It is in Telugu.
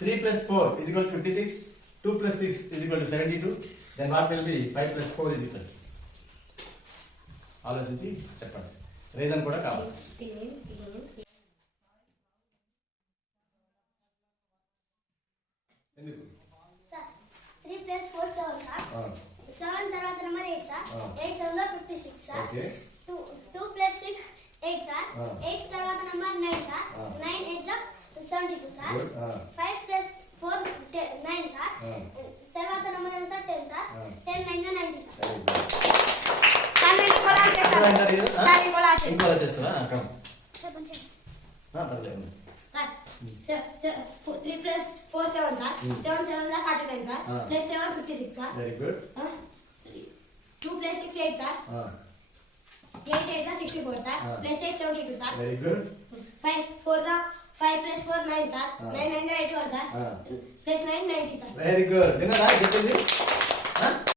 3 plus 4 is equal to 56. 2 plus 6 is equal to 72. Then what will be 5 plus 4 is equal to? ఆలోచించి చెప్పండి. రీజన్ కూడా కావాలి. ఎందుకు? Sir 3 plus 4 7 sir. 7 తర్వాత number 8 sir. 8 7 56 sir. Okay. 2 plus 6 8 sir. 8 తర్వాత number 9 sir. 9 8 72 sir. 5 plus 4 9 sir. తర్వాత నెంబర్ సార్ 10 సార్. 10 9 90 సార్. ఇంకో చేస్తున్నా పర్లేదు. 3 plus 4 7 sir. 7 7 49 sir. plus 7 56 sir. Very good. 2 plus 6 8 sir. 8 8 64 sir. plus 8 72 sir. Very good. 5 plus 4 9 sir. 9 9 81 sir. plus 9 90 sir. Very good. విన్నారా చెప్పింది?